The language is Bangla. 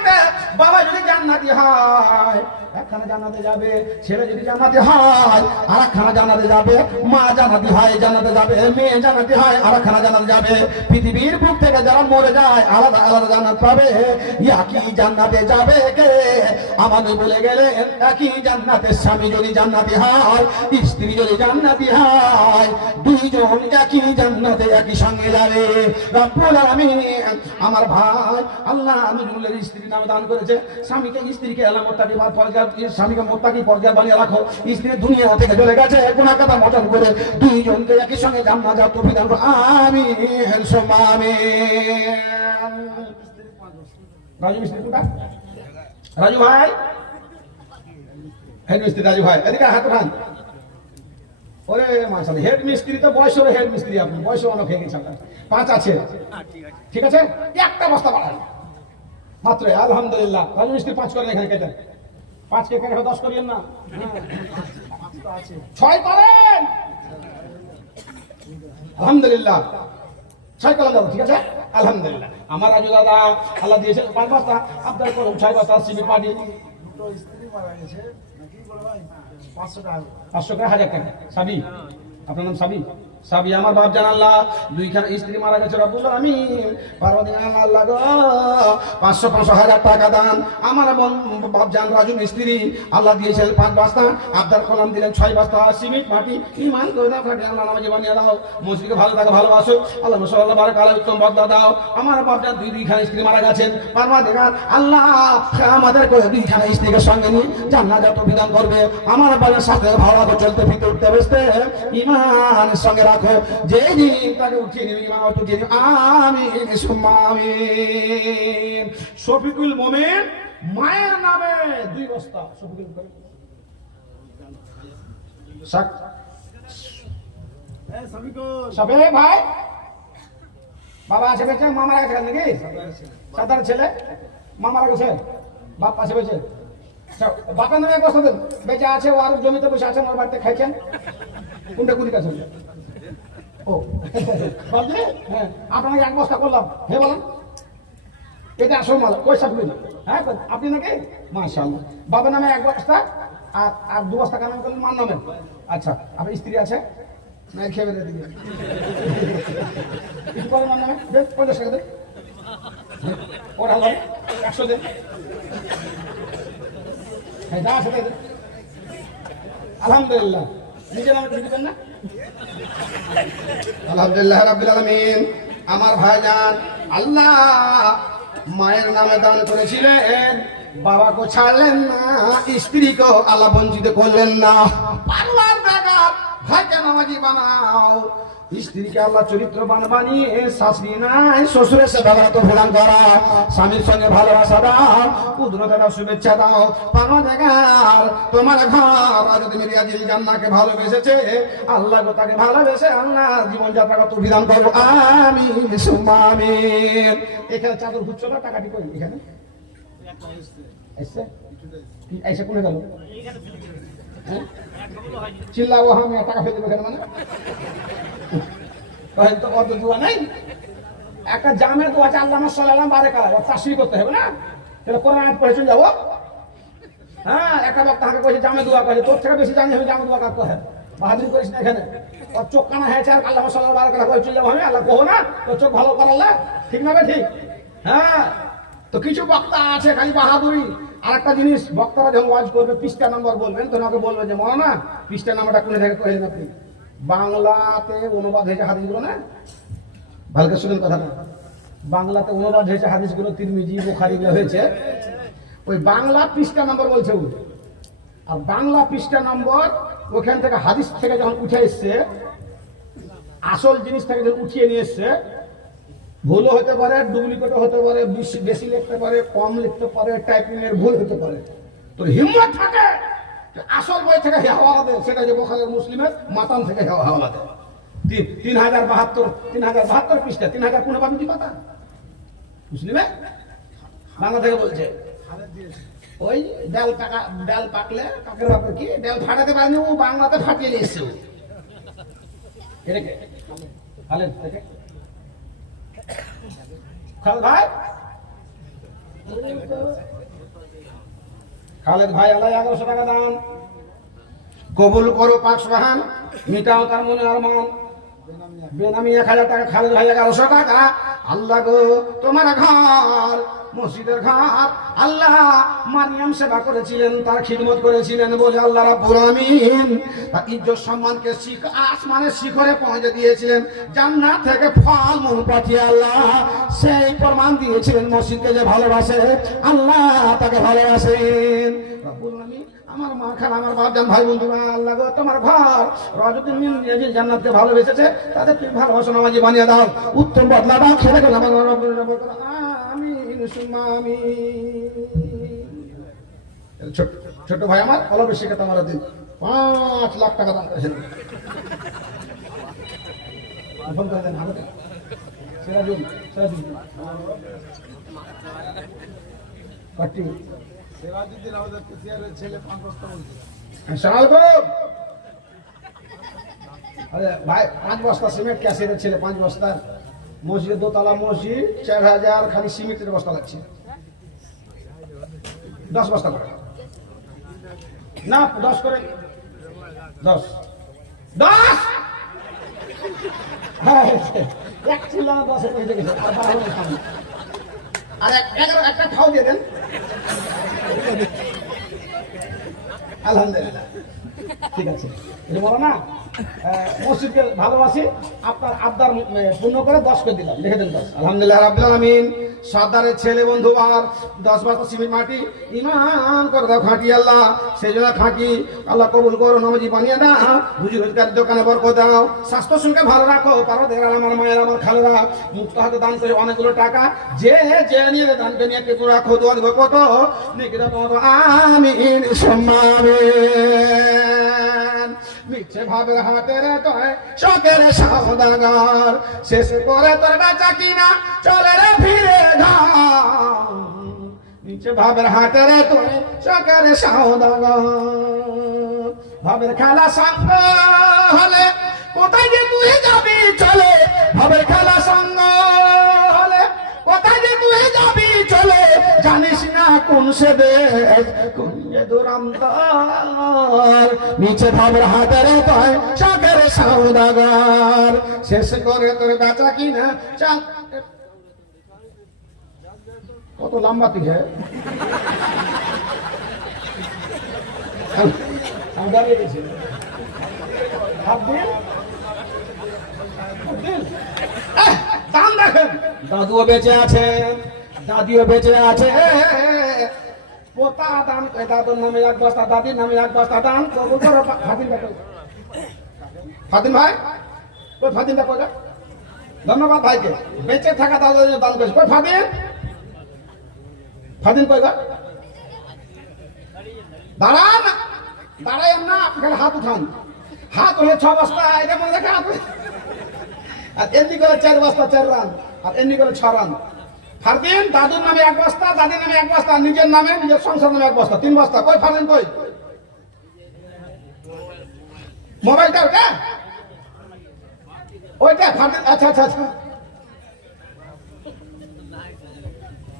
জন্যে বাবা যদি জান্নাতি হয় একখানা জান্নাতে যাবে, ছেলে যদি জান্নাতি হয় আর একখানা জান্নাতে যাবে, মা জান্নাতি হয় জান্নাতে যাবে, মেয়ে জান্নাতি হয় আর একখানা জান্নাতে যাবে। পৃথিবীর বুক থেকে যারা মরে যায় আলাদা আলাদা জান্নাত পাবে, একই জান্নাতে যাবে কে? আমাদের বলে গেলে একই জান্নাতের স্বামী যদি জান্নাতি হয়, স্ত্রী যদি জান্নাতি হয়, দুইজন একই জান্নাতে একই সঙ্গে যাবে। রব্বুল আলামিন আমার ভাই আল্লাহ নজরুলের স্ত্রীর নাম দান করেছে। স্বামীকে স্ত্রীকে আল্লাহ মুত্তাকি পর্যায়, স্বামীকে মুত্তাকি পর্যায় বানিয়ে রাখো। স্ত্রী দুনিয়া থেকে চলে গেছে গুনাহ কথা মোচন করে দুইজনকে একই সঙ্গে জান্নাত যাওয়ার তৌফিক দান করো। আমিন সুম্মা আমিন। রাজু মিস্ত্রি কোথা? রাজু ভাই, হেড মিস্ত্রি রাজু ভাই, এদিকে হাত উঠান। ওরে মাশাআল্লাহ, হেড মিস্ত্রি তো বয়স হলো, হেড মিস্ত্রি আপনি বয়স অনেক হয়ে গেছে আপনার। 5 আছে, ঠিক আছে, একটা বস্তা বাড়ান মাত্র। আলহামদুলিল্লাহ, রাজু মিস্ত্রি 5 করেন এখানে কেটে। 5 কে কেটে 10 করিয়েন না, 6 করেন। আলহামদুলিল্লাহ, 6 করেন দাদা, ঠিক আছে আলহামদুলিল্লাহ। আমার রাজু দাদা আল্লাহ দিয়েছে 5 বস্তা, আপনার করুন 6 বস্তা সিমেন্ট মাটি। দুটো স্ত্রী মারা গেছে নাকি বড় ভাই? 500 টাকা, 500 টাকা, 1000 টাকা। সাবি, আপনার নাম সাবি? সাবি আমার বাপ জান আল্লাহ, দুইখানা স্ত্রী মারা গেছে রব্বুল আলামিন পার্বতী আল্লাহ গো 500 1000 টাকা দান। আমার বাপ জান রাজু মিস্ত্রি আল্লাহ দিয়েছেন 5 বস্তা, আব্দার কলাম দিলেন 6 বস্তা সিমেন্ট মাটি। ইমান করে দাও ফাটে আল্লাহ নামাজি বানিয়ে দাও, মসজিদকে ভালো থাকে ভালোবাসো আল্লাহ মাশাআল্লাহ বারাক আল্লাহ উত্তম বদলা দাও। আমার বাপ জান দুইখানা স্ত্রী মারা গেছেন পার্বতী আল্লাহ আমাদের করে দুইখানা স্ত্রীকে সঙ্গে নিয়ে জান্নাত যত বিধান করবে। আমার বাবার সাথে ভালো করে চলতে ফিরতে উঠতে বসতে ইমানের সঙ্গে রাখো, যে দিন তাকে উঠিয়ে নিবি ইমান উঠিয়ে নিবি। আমিন সুম্মা আমিন। শফিকুল মোমেন মায়ের নামে 2 বস্তা। শফিকুল সবে ভাই বাবা আছে বেঁচে, মামারা গেছে নাকি? সাদার ছেলে মামারা গেছে, বাপ পাশে বেঁচে। বাপের নামে 1 বস্তা দেন, বেঁচে আছে ও আর জমিতে বসে আছেন, ওর বাড়িতে খাইছেন। কোনটা কুড়ি কাছে? ও হ্যাঁ, আপনাকে 1 বস্তা করলাম। হে বলেন এটা আসল মাল, পয়সা খুলে দিন। হ্যাঁ আপনি নাকি? মাশাআল্লাহ, বাবার নামে 1 বস্তা আর 2 বস্তা কামাই করলেন মার নামে। আচ্ছা, আপনার স্ত্রী আছে না? খেয়ে বেঁধে দিবে কিছু করে মার নামে 50 টাকা দেন, ওর হাল 100 দেন। হ্যাঁ যা আছে দেন। আলহামদুলিল্লাহ, নিজের নামে কিছু দিবেন না? আলহামদুলিল্লাহ রাব্বিল আলামিন। আমার ভাইজান আল্লাহ মায়ের নামে দান করেছিলেন, বাবাকে ছাড়লেন না, স্ত্রীকে আল্লাহ বঞ্চিত করলেন না। পারওয়ার দেখা ভাইকে নামাজি বানাও, স্ত্রীকে আল্লাহ চরিত্রবান বানিয়ে শাশুড়ি নাই শ্বশুরের সেবা করা তো প্রদান করা, স্বামীর সঙ্গে ভালোবাসা দাও, কুদরতের শুভেচ্ছা দাও। পানো দেখার তোমার ঘর আজ তুমি রিয়াজিল জান্নাকে ভালোবেসেছে, আল্লাহ তাকে ভালোবেসে আল্লাহ জীবনযাত্রা কত বিধান করবো। আমিন সুম্মা আমিন। এখানে চাদর ঘুরছো না, টাকাটি কই এখানে এসে এসে কোনে গেল? চিল্লাবো আমি, টাকা ফেলে দেবো এখানে মানে তো অত দোয়া নাই। একটা জামের দোয়া আছে আল্লামা সাল্লাল্লাহু আলাইহি ওয়া সাল্লাম তাসবিহ করতে হবে না? তাহলে কোরআন আয়াত পড়ে চলে যাবো। হ্যাঁ, একটা বক্তা আমাকে কইছে জামে দোয়া করে, তোর থেকে বেশি জানি আমি জামে দোয়া কাজ করে। বাহাদুরি করিস না এখানে, ওর চোখ কানা হয়েছে আর আল্লামা সাল্লাল্লাহু আলাইহি ওয়া সাল্লাম চলে যাবো আমি, আল্লাহ কহো না তোর চোখ ভালো কর আল্লাহ, ঠিক না? ঠিক। হ্যাঁ, তো কিছু বক্তা আছে খালি বাহাদুরি। আর একটা জিনিস, বক্তারা যখন ওয়াজ করবে পৃষ্ঠা নম্বর বলবেন, তখন আমাকে বলবে যে মৌলানা পৃষ্ঠা নম্বরটা কোনে থেকে কইলেন আপনি? বাংলাতে অনুবাদ হয়েছে হাদিসগুলো না, ভালো করে শুনেন কথাটা। বাংলাতে অনুবাদ হয়েছে হাদিসগুলো, তিরমিজি বুখারী গুলো হয়েছে। ওই বাংলা পৃষ্ঠা নম্বর বলছে ও, আর বাংলা পৃষ্ঠা নম্বর ওখান থেকে হাদিস থেকে যখন উঠে এসছে, আসল জিনিস থেকে যখন উঠিয়ে নিয়ে এসছে, ভুলও হতে পারে, ডুপ্লিকেটও হতে পারে, বেশি লিখতে পারে, কম লিখতে পারে, টাইপিং এর ভুল হতে পারে। তো হিম্মত থাকে আসল বই থেকে হাওয়ালা দেয়, সেটা যে বুখারী মুসলিমের মাতান থেকে হাওয়ালা দেয়। 3072 পৃষ্ঠা, 3000 কোন পাবি পাতা মুসলিমে বাংলা থেকে বলছে। ওই ডাল পাকলে কাকের বাপের কি ডাল ফাটাতে পারেনি, ও বাংলাতে ফাটিয়ে নিয়ে এসছে। এটাকে খালেদ থেকে খালেদ ভাই খালেদ ভাই আল্লাহ 1100 টাকা দান কবুল করো, পাক সুবহান, মিটাও তার মনে আরমান। বেনামি 1000 টাকা, খালেদ ভাই 1100 টাকা। আল্লাহ গো তোমার ঘর মসজিদের ঘর, আল্লাহ মারিয়াম সেবা করেছিলেন, তার খিদমত করেছিলেন বলে আল্লাহ রাব্বুল আমিন তার ইজ্জত সম্মানকে আসমানের শিখরে পৌঁছে দিয়েছিলেন। জান্নাত থেকে ফল মূল পাঠিয়ে আল্লাহ সেই প্রমাণ দিয়েছিলেন মসজিদকে যে ভালোবাসে, আল্লাহ তাকে ভালোবাসেন। রাব্বুল আমিন আমার মা খান, আমার বাপজান, ভাই বন্ধুরা, আল্লাহ গো তোমার ঘর রজতুল মিন জান্নাতকে ভালোবেসেছে, তাদের তুমি ভালোবাসা নামাজি বানিয়ে দাও, উত্তম বদলা দাও, খেলে গেল আমার রব্বুল আমিন সুম্মা আমিন। ছোট ভাই আমার ভালো বেশি কথা আমার দিন 5 লাখ টাকা দাম করেছেন। ফোন করে দেন আমাকে, সিরাজুল পার্টি সিরাজুদ্দিন আমাদের পিসিআরের ছেলে 5 বস্তা বলছে। আরে ভাই 5 বস্তা সিমেন্ট ক্যাশের ছেলে 5 বস্তা মসজিদ, দোতলা মসজিদ, 4000 খালি সিমেন্টের বস্তা লাগছে। 10 বস্তা করে না, 10 করে 10 হ্যাঁ, এক ছিল না 10 এর পয়সা গেছে। আর 12 হলে খাবো, আর একটা খাও দিয়ে দেন। আলহামদুলিল্লাহ, ঠিক আছে। এটা বলো না মসজিদকে ভালোবাসি, আপনার আবদার পূর্ণ করে 10 করে দিলাম, লিখে দেন 10। আলহামদুলিল্লাহ রাব্বিল আলামিন। সর্দারের ছেলে বন্ধু আর 10 বস্তা সিমেন্ট মাটি ইমান করে দাও খাঁটি, আল্লাহ সেই জন্য খাঁটি, আল্লাহ কবুল করো, নামাজি বানিয়ে দাও, রুজি রোজগারের দোকানে বরকত দাও, স্বাস্থ্য সঙ্গে ভালো রাখো। পারো দেখো আমার মায়ের, আমার খালেরা মুক্ত হাতে দান করে অনেকগুলো টাকা, যে নিয়ে দানকে নিয়ে একটু রাখো, দোয়া দেবো কত নিকিরা তোমার আমিন সুম্মা আমিন। মিছে ভাবের হাতের তোর শখের সওদাগর, শেষ করে তোর বেচা কিনা চলে রে ফিরে ঘর। মিছে ভাবের হাতের তোর শখের সওদাগর, ভাবের খেলা সঙ্গ হলে কোথায় যে তুই যাবি চলে, ভাবের খেলা সঙ্গ হলে কোথায় যে তুই যাবি চলে, জানিস না কোন সে দেশ কোন যে দুরন্তর। নিচে ভাবের হাতের তোর শখের সওদাগর, শেষ করে তোর বেচা কিনা চল। কত লম্বা তুই হ্যাঁ, দাঁড়িয়ে গেছি দাম দেখেন। দাদুও বেঁচে আছে, দাদিও বেঁচে আছে, পোতা দান, দাদুর নামে 1 বস্তা, দাদির নামে 1 বস্তা দান কবুল করো। ফাতিম ভাই কই, ফাতিমটা কই? ধন্যবাদ ভাইকে, বেঁচে থাকা দাদুর দান করেছে। কই ফাতিম? ফাতিম কই গা? দাঁড়ান, দাঁড়াই না, আপনি হাত উঠান। হাত হলে 6 বস্তা, এটা মনে রেখে হাত, আর এমনি করে 4 বস্তা 4 রান, আর এমনি করে 6 রান। ফারদিন দাদুর নামে 1 বস্তা, দাদির নামে 1 বস্তা, নিজের নামে, নিজের সংসার নামে 1 বস্তা, 3 বস্তা। কই ফারদিন কই? মোবাইলটা ওটা, ওইটা ফারদিন। আচ্ছা আচ্ছা আচ্ছা,